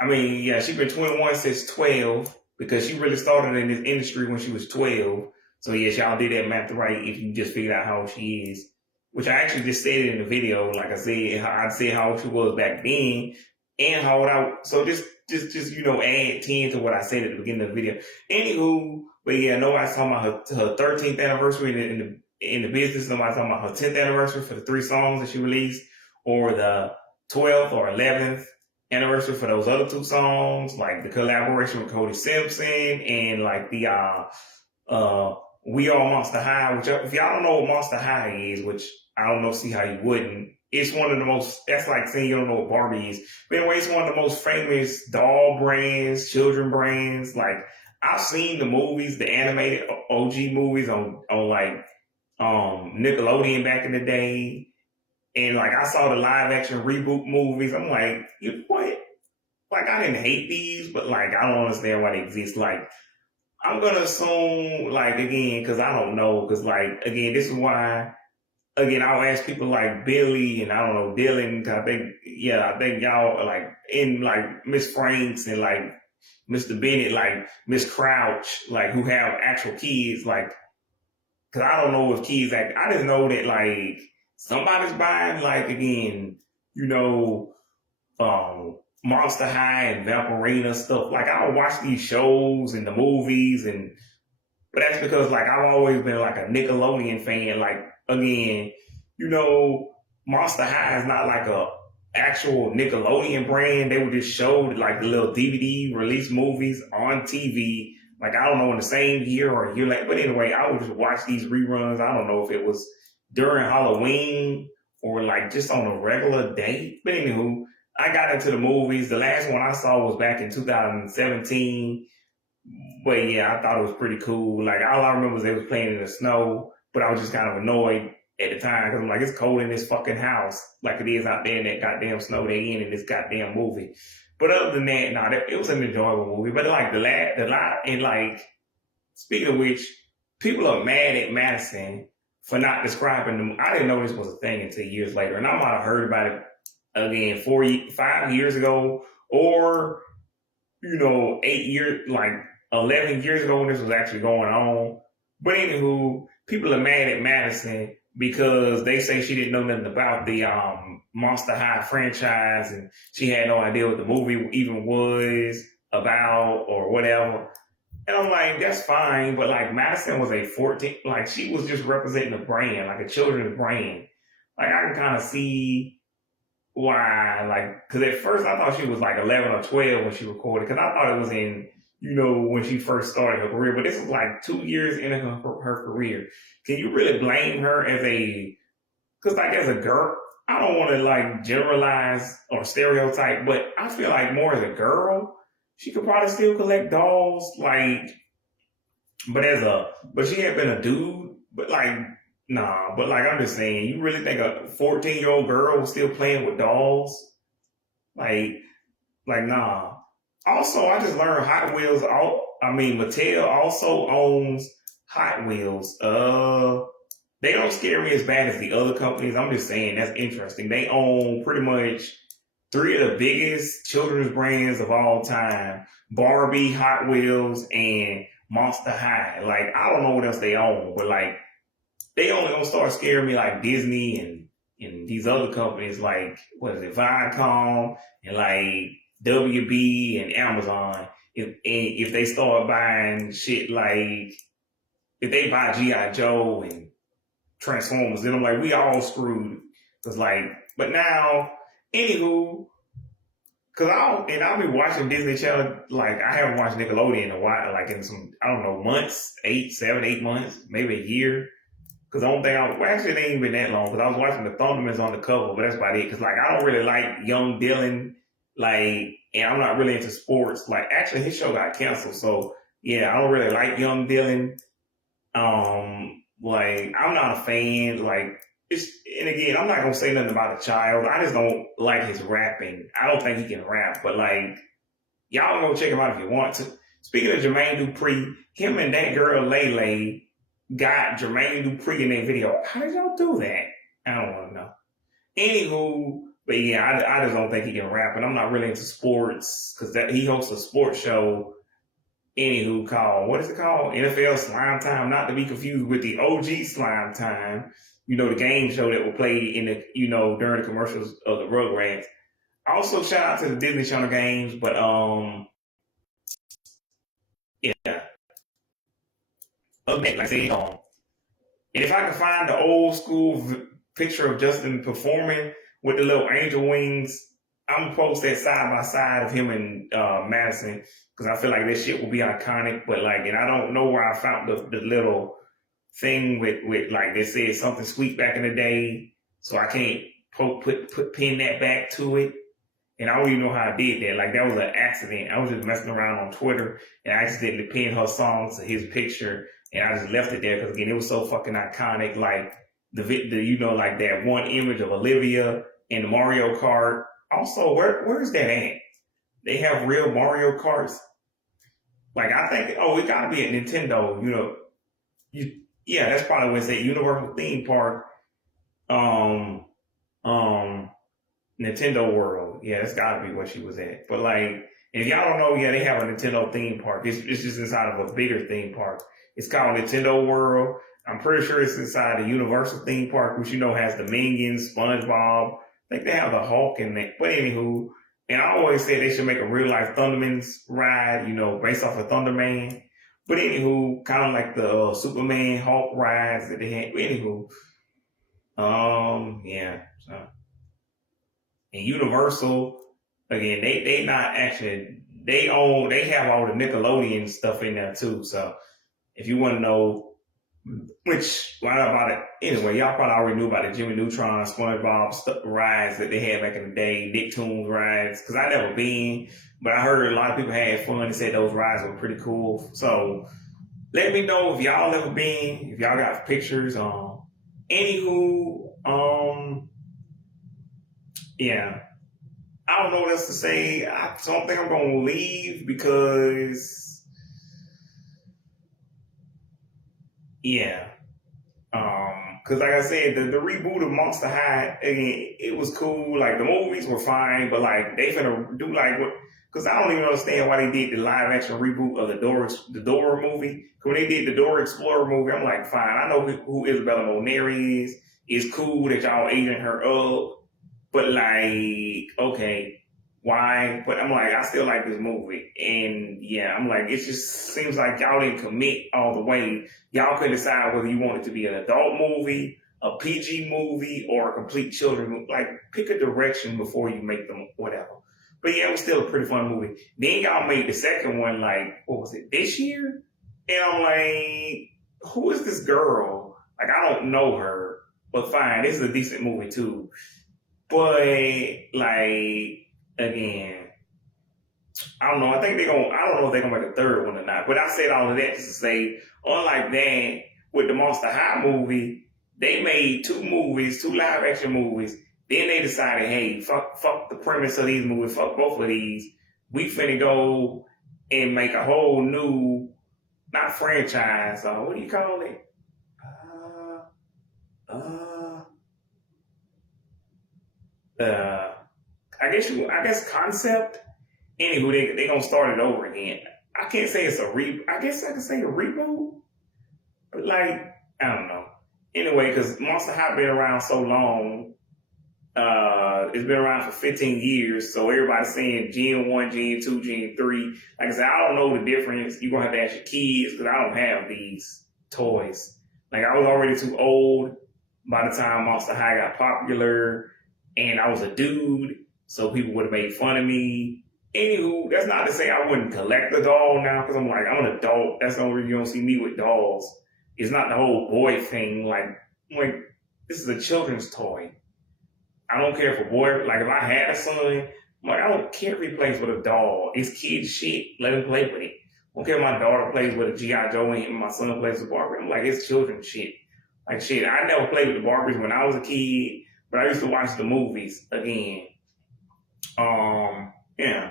She's been 21 since 12. because she really started in this industry when she was 12. So yes, y'all did that math right if you just figured out how old she is. Which I actually just said it in the video. Like I said how old she was back then and how old so just add 10 to what I said at the beginning of the video. Anywho, but yeah, nobody's talking about her 13th anniversary in the business. Nobody's talking about her 10th anniversary for the 3 songs that she released, or the 12th or 11th anniversary for those other 2 songs, like the collaboration with Cody Simpson and like the We Are Monster High, which if y'all don't know what Monster High is, which I don't know, see how you wouldn't. It's one of the most, that's like saying you don't know what Barbie is. But anyway, it's one of the most famous doll brands, children brands. Like, I've seen the movies, the animated OG movies on like Nickelodeon back in the day. And like, I saw the live action reboot movies. I'm like, what? Like, I didn't hate these, but like, I don't understand why they exist. Like, I'm going to assume, like, again, because I don't know, because like, again, this is why, again, I'll ask people like Billy and I don't know, Dylan, cause I think y'all are like in like Miss Franks and like Mr. Bennett, like Miss Crouch, like who have actual kids, like, cause I don't know if kids act, I just know that like somebody's buying like, again, Monster High and Vampirina stuff. Like I'll watch these shows and the movies but that's because like I've always been like a Nickelodeon fan. Like again, Monster High is not like a actual Nickelodeon brand. They would just show like the little DVD release movies on TV. Like I don't know in the same year or a year later. But anyway, I would just watch these reruns. I don't know if it was during Halloween or like just on a regular day. But anywho, I got into the movies. The last one I saw was back in 2017. But yeah, I thought it was pretty cool. Like all I remember was they was playing in the snow, but I was just kind of annoyed at the time because I'm like, it's cold in this fucking house, like it is out there in that goddamn snow they in this goddamn movie. But other than that, it was an enjoyable movie. But like the lot, and like speaking of which, people are mad at Madison for not describing them. I didn't know this was a thing until years later, and I might have heard about it again 5 years ago, or 8 years, like 11 years ago when this was actually going on. But anywho, people are mad at Madison because they say she didn't know nothing about the Monster High franchise and she had no idea what the movie even was about or whatever. And I'm like, that's fine, but like Madison was a 14, like she was just representing a brand, like a children's brand. Like I can kind of see why, like, because at first I thought she was like 11 or 12 when she recorded, because I thought it was in, when she first started her career, but this is like 2 years into her career. Can you really blame her because like as a girl, I don't want to like generalize or stereotype, but I feel like more as a girl, she could probably still collect dolls, like, but she had been a dude, but like, nah, but like I'm just saying, you really think a 14-year-old girl was still playing with dolls? Like nah. Also, I just learned Hot Wheels. Mattel also owns Hot Wheels. They don't scare me as bad as the other companies. I'm just saying that's interesting. They own pretty much 3 of the biggest children's brands of all time: Barbie, Hot Wheels, and Monster High. Like I don't know what else they own, but like they only gonna start scaring me like Disney and these other companies like what is it, Viacom and like WB and Amazon. If they start buying shit like if they buy G.I. Joe and Transformers, then I'm like, we all screwed. Cause like, but now, anywho, I'll be watching Disney Channel, like I haven't watched Nickelodeon in a while, like in some, I don't know, months, 7, 8 months, maybe a year. Because the only thing actually it ain't even been that long, because I was watching the Thundermans on the cover, but that's about it. Because like I don't really like young Dylan, like, and I'm not really into sports. Like actually his show got canceled, so yeah, I don't really like young Dylan. Like I'm not a fan. Like and again, I'm not gonna say nothing about a child. I just don't like his rapping. I don't think he can rap, but like y'all go check him out if you want to. Speaking of Jermaine Dupri, him and that girl Lele got Jermaine Dupri in their video. How did y'all do that? I don't want to know. Anywho, but yeah, I just don't think he can rap, and I'm not really into sports because he hosts a sports show. Anywho, called, what is it called? NFL Slime Time, not to be confused with the OG Slime Time. You know, the game show that will play in the, during the commercials of the Rugrats. Also, shout out to the Disney Channel games, but yeah. Other than that, like I said, and if I can find the old school picture of Justin performing with the little angel wings, I'm gonna post that side by side of him and Madison because I feel like this shit will be iconic. But like, and I don't know where I found the little thing with like they said something sweet back in the day, so I can't pin that back to it. And I don't even know how I did that. Like that was an accident. I was just messing around on Twitter and I accidentally pinned her song to his picture, and I just left it there because again, it was so fucking iconic. Like the like that one image of Olivia in the Mario Kart. Also, where's that at? They have real Mario Karts. Like I think, it gotta be at Nintendo. Yeah, that's probably what it's at. Universal Theme Park. Nintendo World. Yeah, that's gotta be where she was at. But like, if y'all don't know, yeah, they have a Nintendo theme park. It's just inside of a bigger theme park. It's called Nintendo World. I'm pretty sure it's inside the Universal theme park, which has the Minions, SpongeBob. I think they have the Hulk in there. But anywho, and I always say they should make a real life Thunderman's ride, based off of Thunderman. But anywho, kind of like the Superman Hulk rides that they had. Anywho, yeah. So. And Universal, again, they not actually, they have all the Nickelodeon stuff in there too. So if you want to know about it, anyway, y'all probably already knew about the Jimmy Neutron, SpongeBob rides that they had back in the day, Nicktoons rides, because I never been, but I heard a lot of people had fun and said those rides were pretty cool. So let me know if y'all ever been, if y'all got pictures. Anywho, yeah. I don't know what else to say. I don't think I'm going to leave because, yeah. Because like I said, the reboot of Monster High, again, it was cool. Like the movies were fine, but like they finna do like what? Because I don't even understand why they did the live action reboot of the Dora movie. When they did the Dora Explorer movie, I'm like, fine. I know who Isabella Moner is. It's cool that y'all aging her up. But like, okay, why? But I'm like, I still like this movie. And yeah, I'm like, it just seems like y'all didn't commit all the way. Y'all could decide whether you want it to be an adult movie, a PG movie, or a complete children movie. Like, pick a direction before you make them whatever. But yeah, it was still a pretty fun movie. Then y'all made the second one, like, what was it, this year? And I'm like, who is this girl? Like, I don't know her. But fine, this is a decent movie too. But like, again, I don't know. I don't know if they're gonna make a third one or not. But I said all of that just to say, unlike that, with the Monster High movie, they made two live action movies. Then they decided, hey, fuck the premise of these movies, fuck both of these. We finna go and make a whole new, not franchise, what do you call it? I guess concept. Anywho, they gonna start it over again. I can't say it's a I guess I can say a reboot, but like, I don't know. Anyway, because Monster High been around so long, it's been around for 15 years, so everybody's saying Gen 1, Gen 2, Gen 3. Like I said, I don't know the difference. You're gonna have to ask your kids because I don't have these toys. Like, I was already too old by the time Monster High got popular, and I was a dude, so people would have made fun of me. Anywho, that's not to say I wouldn't collect a doll now, because I'm like, I'm an adult. That's the only reason you don't see me with dolls. It's not the whole boy thing. Like, this is a children's toy. I don't care if a boy, like if I had a son, I'm like, I don't care if he plays with a doll. It's kid shit. Let him play with it. I don't care if my daughter plays with a G.I. Joe and my son plays with Barbie. I'm like, it's children's shit. Like, shit, I never played with the Barbies when I was a kid, but I used to watch the movies again. Yeah.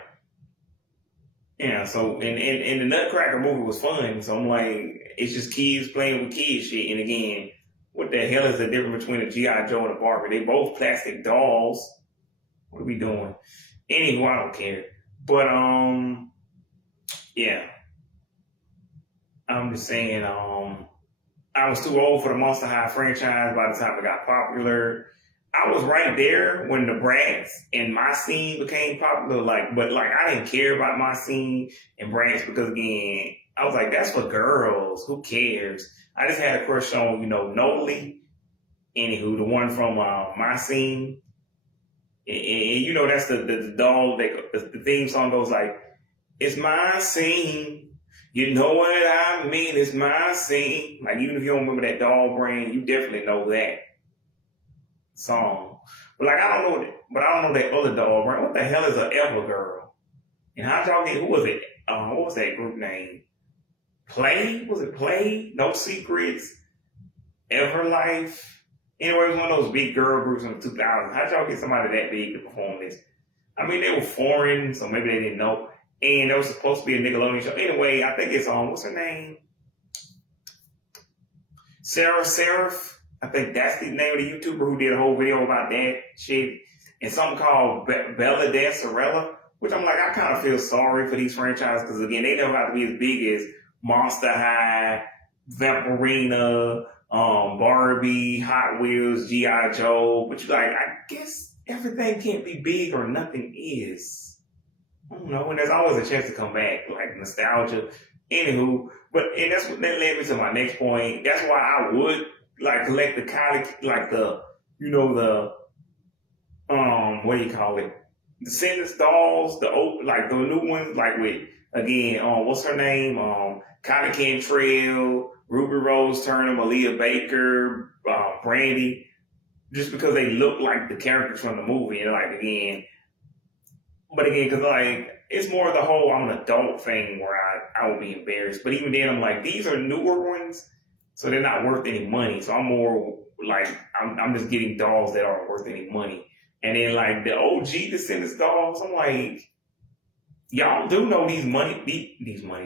Yeah, so, and the Nutcracker movie was fun, so I'm like, it's just kids playing with kid shit, and again, what the hell is the difference between a G.I. Joe and a Barbie? They both plastic dolls. What are we doing? Anyway, I don't care. But, yeah. I'm just saying, I was too old for the Monster High franchise by the time it got popular. I was right there when the Bratz and my scene became popular, but I didn't care about my scene and Bratz because again, I was like, that's for girls. Who cares? I just had a crush on, Noli. Anywho, the one from my scene. And that's the doll that the theme song goes like, it's my scene. You know what I mean? It's my scene. Like, even if you don't remember that doll brand, you definitely know that song. But I don't know that other doll brand. What the hell is a Evergirl? And how'd y'all get, who was it? What was that group name? Play? Was it Play? No Secrets? Everlife? Anyway, it was one of those big girl groups in the 2000s. How'd y'all get somebody that big to perform this? I mean, they were foreign, so maybe they didn't know. And there was supposed to be a Nickelodeon show. Anyway, I think it's on, what's her name? Sarah Seraph. I think that's the name of the YouTuber who did a whole video about that shit. And something called Bella Dancerella, which I'm like, I kind of feel sorry for these franchises because, again, they never have to be as big as Monster High, Vampirina, Barbie, Hot Wheels, G.I. Joe. But you're like, I guess everything can't be big or nothing is. I don't know, and there's always a chance to come back, like nostalgia. Anywho, that led me to my next point. That's why I would like collect the college, like what do you call it? The Sentence dolls, the new ones, like with again, what's her name? Kylie Cantrell, Ruby Rose Turner, Malia Baker, Brandy, just because they look like the characters from the movie, and like again. But again, because like it's more of the whole I'm an adult thing where I would be embarrassed. But even then, I'm like, these are newer ones, so they're not worth any money. So I'm more like I'm just getting dolls that aren't worth any money. And then like the OG Descendants dolls, I'm like, y'all do know these money,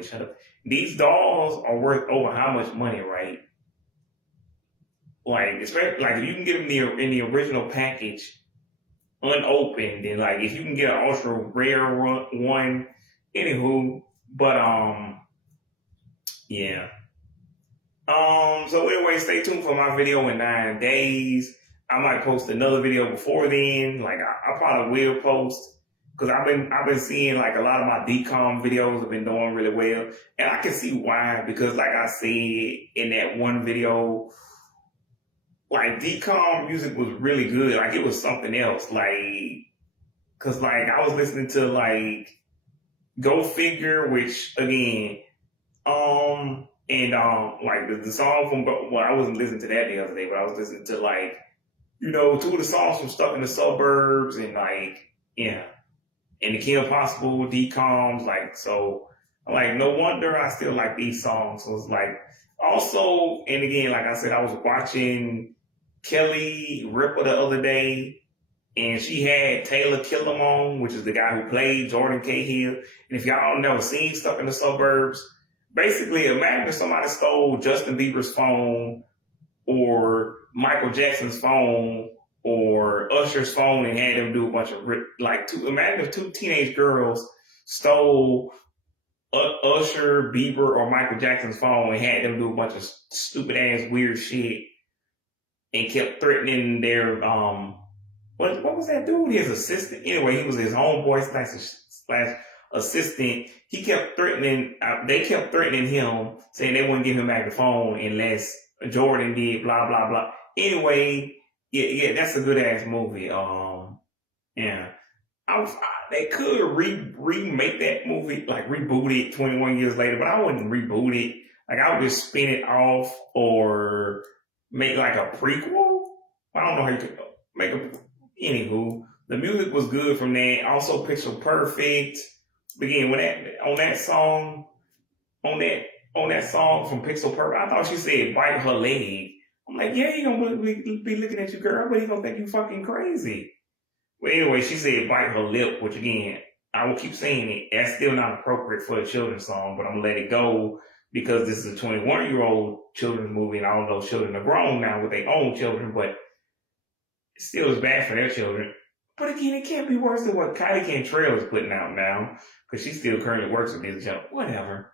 shut up. These dolls are worth over how much money, right? Like, especially like if you can get them in the original package unopened, and like if you can get an ultra rare one, anywho, but yeah. So anyway, stay tuned for my video in 9 days. I might post another video before then. Like I probably will post because I've been seeing like a lot of my decom videos have been doing really well, and I can see why because like I said in that one video, like decom music was really good. Like it was something else. Like, cause like I was listening to like Go Figure, which again, like the song from, well, I wasn't listening to that the other day, but I was listening to like, two of the songs from Stuck in the Suburbs and like, yeah, and the Kim Possible decoms, like, so like no wonder I still like these songs. So it's like also, and again, like I said, I was watching Kelly Ripa the other day, and she had Taylor Killam on, which is the guy who played Jordan Cahill. And if y'all never seen Stuck in the Suburbs, basically imagine if somebody stole Justin Bieber's phone or Michael Jackson's phone or Usher's phone and had them do a bunch of imagine if two teenage girls stole Usher, Bieber, or Michael Jackson's phone and had them do a bunch of stupid ass weird shit and kept threatening their what was that dude? His assistant. Anyway, he was his homeboy slash assistant. He kept threatening. They kept threatening him, saying they wouldn't give him back the phone unless Jordan did. Blah blah blah. Anyway, yeah, that's a good ass movie. Yeah, they could remake that movie, like reboot it 21 years later, but I wouldn't reboot it. Like I would just spin it off or make like a prequel. I don't know how you could make a. Anywho, the music was good from that. Also, Pixel Perfect. Again, on that song from Pixel Perfect, I thought she said bite her leg. I'm like, yeah, he gonna be looking at you, girl, but he gonna think you fucking crazy. But anyway, she said bite her lip, which again, I will keep saying it. That's still not appropriate for a children's song, but I'm gonna let it go because this is a 21-year-old children's movie, and all those children are grown now with their own children, but it still is bad for their children. But again, it can't be worse than what Kylie Cantrell is putting out now, because she still currently works with this jump. Whatever.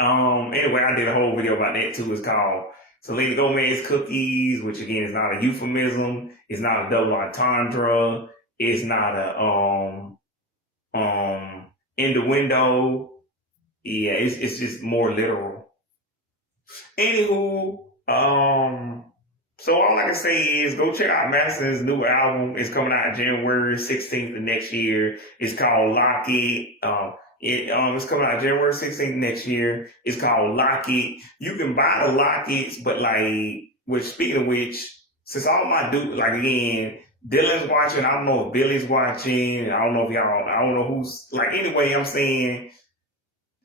Anyway, I did a whole video about that too. It's called Selena Gomez Cookies, which again is not a euphemism. It's not a double entendre. It's not a innuendo. Yeah, it's just more literal. Anywho, so all I can say is go check out Madison's new album. It's coming out January 16th of next year. It's called Lock It. It's coming out January 16th next year. It's called Lock It. You can buy the Lock It's, but like, speaking of which, since all my like again, Dylan's watching, I don't know if Billy's watching, I don't know if I don't know who's, like, anyway, I'm saying,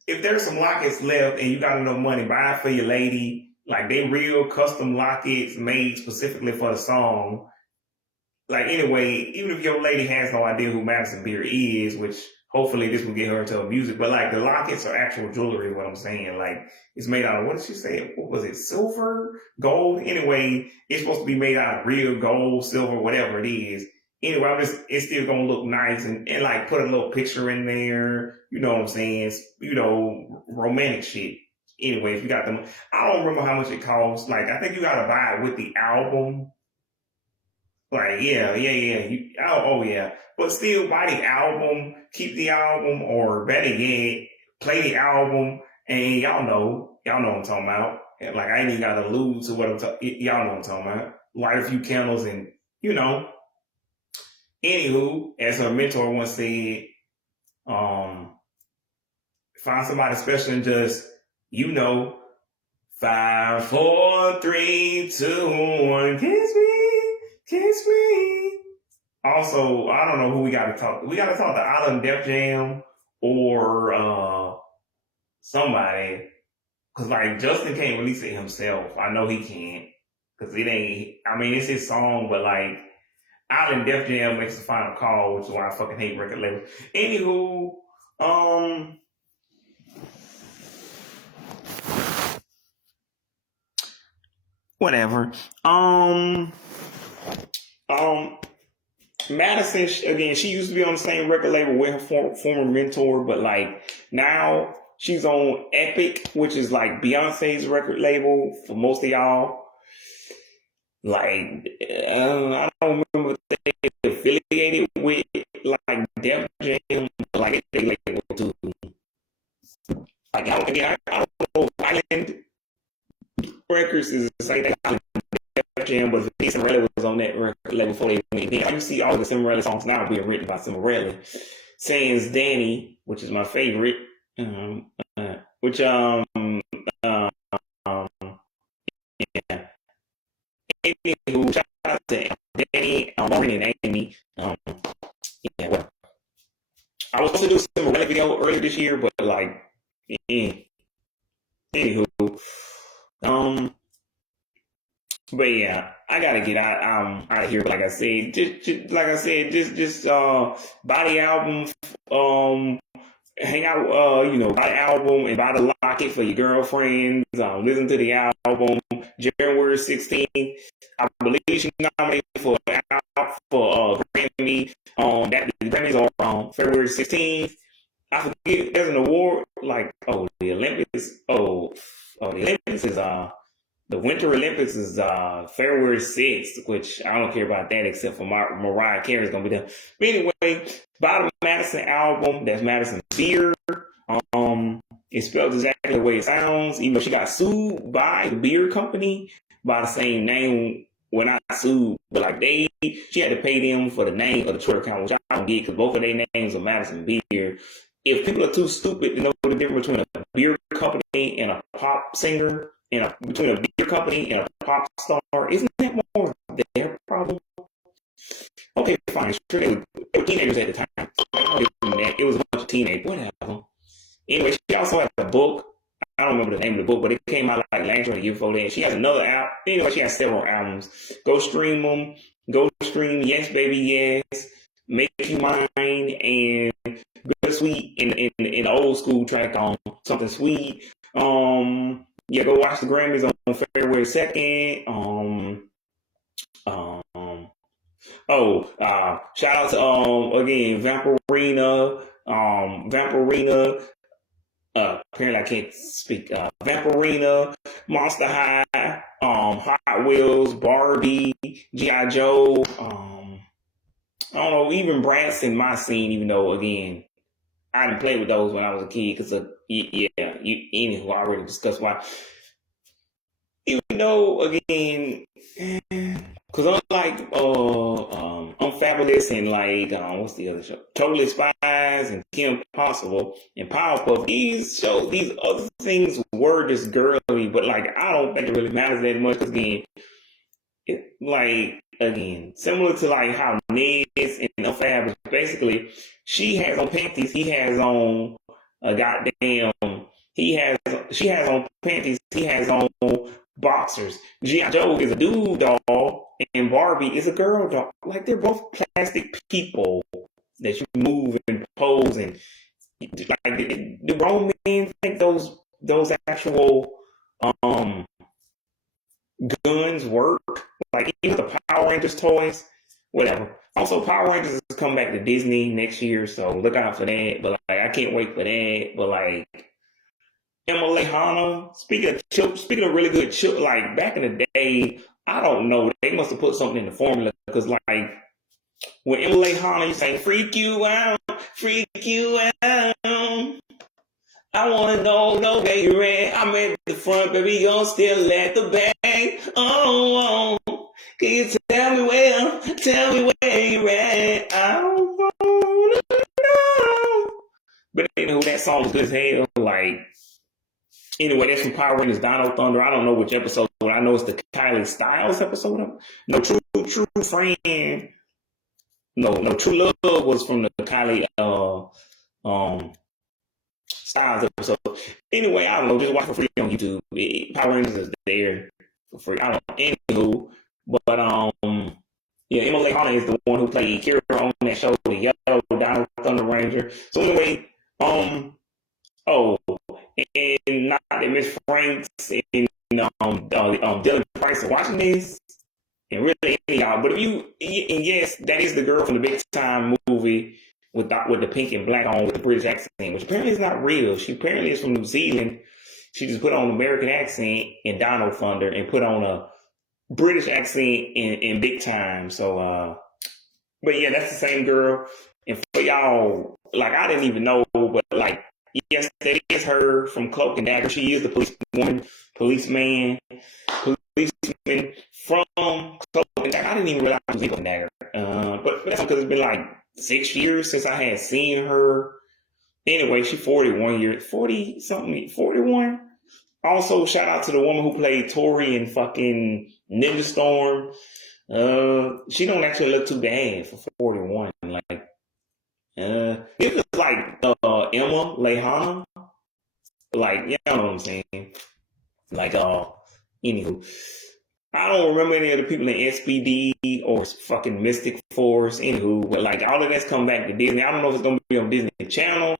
if there's some lockets left and you got enough money, buy it for your lady. Like, they real custom lockets made specifically for the song. Like, anyway, even if your lady has no idea who Madison Beer is, which hopefully this will get her into music, but like the lockets are actual jewelry, is what I'm saying. Like, it's made out of, what did she say? What was it? Silver? Gold? Anyway, it's supposed to be made out of real gold, silver, whatever it is. Anyway, it's still gonna look nice and like put a little picture in there. You know what I'm saying? Romantic shit. Anyway, if you got them, I don't remember how much it costs. Like, I think you gotta buy it with the album. Like, yeah. Yeah. But still, buy the album, keep the album, or better yet, play the album, and y'all know what I'm talking about. Like, I ain't even gotta allude to what I'm talking. Y'all know what I'm talking about. Light a few candles, and you know. Anywho, as her mentor once said, find somebody special and just, 5, 4, 3, 2, 1, kiss me. Also, I don't know who we got to talk. We got to talk to Island Def Jam or somebody, because like Justin can't release it himself. I know he can't, because it ain't. I mean, it's his song, but like Island Def Jam makes the final call, which is why I fucking hate record labels. Anywho, whatever. Madison, again, she used to be on the same record label with her former mentor, but like now she's on Epic, which is like Beyonce's record label for most of y'all. Like, I don't remember if they affiliated with like Def Jam, but like they label too. Like, I don't know if Island Records is the same thing. Def Jam, but Cinderella was on that record label before they went in. You see all the Cinderella songs now being written by Cinderella. Sans Danny, which is my favorite, which yeah. Anywho, shout out to Danny, Maureen, and Amy. Yeah, well, I was supposed to do a Cinderella video earlier this year, but like, anywho, but yeah, I gotta get out of here. Like I said, just buy the album, hang out, buy the album and buy the locket for your girlfriends. Listen to the album. January 16th, I believe she nominated for Grammy. That the Grammys are February 16th. I forget. There's an award like the Olympics. The Olympics is the Winter Olympics is February 6th, which I don't care about that except for Mariah Carey's gonna be there. But anyway, buy the Madison album. That's Madison Beer. It's spelled exactly the way it sounds, even though she got sued by the beer company by the same name. Well, not sued, but like she had to pay them for the name of the Twitter account, which I don't get because both of their names are Madison Beer. If people are too stupid to know the difference between a beer company and a pop singer, and between a beer company and a pop star, isn't that more their problem? Okay, fine. Sure, they were teenagers at the time. It was a bunch of teenagers. Whatever. Anyway, she also had a book. I don't remember the name of the book, but it came out like last year or the year before that. She has another album. Anyway, she has several albums. Go stream them. Go stream Yes Baby Yes, Make You Mine, and Bittersweet in the old school track on Something Sweet. Yeah, go watch the Grammys on February 2nd. Shout out to again Vampirina. apparently I can't speak. Vampirina, Monster High, Hot Wheels, Barbie, G.I. Joe. I don't know, even Bratz in my scene. Even though again, I didn't play with those when I was a kid because anywho, I already discussed why. Even though again, because unlike Unfabulous and like what's the other show? Totally Spies and Kim Possible and Powerpuff. These other things were just girly, but like I don't think it really matters that much. Because again, like again, similar to like how Ned's and Unfabulous, basically, she has on panties, he has on a goddamn. She has on panties, he has on boxers. G.I. Joe is a dude doll, and Barbie is a girl doll. Like they're both plastic people that you move and pose, and like the grown men think those actual guns work. Like even the Power Rangers toys, whatever. Also, Power Rangers is coming back to Disney next year, so look out for that. But like I can't wait for that. But like Emily Hanna, speaking of really good children, like back in the day, I don't know, they must have put something in the formula because like when Emily Hanna, you say freak you out, I wanna know where you're at. I'm at the front, baby, you're still at the back. Oh, can you tell me where you're at? I don't wanna know. But anyway, that song is good as hell. Like, anyway, that's from Power Rangers Dino Thunder. I don't know which episode, but I know it's the Kylie Styles episode. No, True Friend. No, True Love was from the Kylie Styles episode. Anyway, I don't know. Just watch for free on YouTube. Power Rangers is there for free. I don't know. Anywho, but yeah, Emily Hanna is the one who played Kira on that show, the Yellow Dino Thunder Ranger. So anyway, oh, and not that Miss Franks and Dylan Price are watching this, and really any of y'all. But if you, and yes, that is the girl from the Big Time movie with the pink and black on with the British accent, which apparently is not real. She apparently is from New Zealand. She just put on an American accent in Dino Thunder and put on a British accent in Big Time. So, but yeah, that's the same girl. And for y'all, like I didn't even know, but like yes, that is her from Cloak and Dagger. She is the policeman from Cloak and Dagger. I didn't even realize it was Cloak and Dagger. But that's because it's been like 6 years since I had seen her. Anyway, she's 41. Also, shout out to the woman who played Tori in fucking Ninja Storm. She don't actually look too bad for 41. Like, it was like Emma Lehana. Like, you know what I'm saying? Like, anywho. I don't remember any of the people in SPD or fucking Mystic Force, anywho, but like all of that's come back to Disney. I don't know if it's gonna be on Disney Channel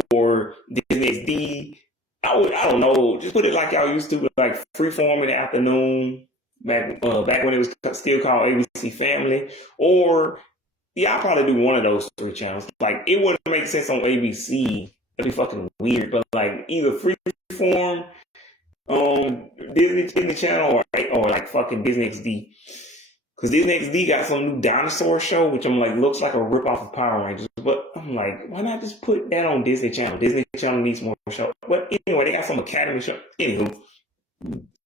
or Disney XD. I don't know. Just put it like y'all used to, like Freeform in the afternoon, back when it was still called ABC Family. Or yeah, I'll probably do one of those three channels. Like it wouldn't make sense on ABC. That'd be fucking weird. But like either Freeform, Disney Channel or like fucking Disney XD. Because Disney XD got some new dinosaur show, which I'm like, looks like a ripoff of Power Rangers. But I'm like, why not just put that on Disney Channel? Disney Channel needs more show. But anyway, they got some Academy show. Anywho.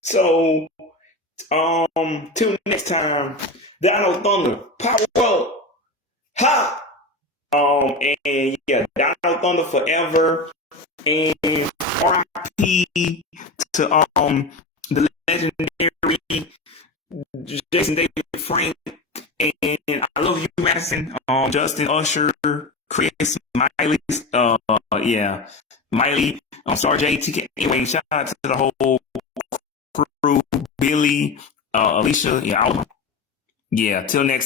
So, till next time, Dino Thunder, power up, ha! And yeah, Dino Thunder forever. And RIP to the legendary Jason David Frank, and I love you, Madison. Justin Usher, Chris, Miley, Miley, Star J, TK. Anyway, shout out to the whole crew, Billy, Alicia, till next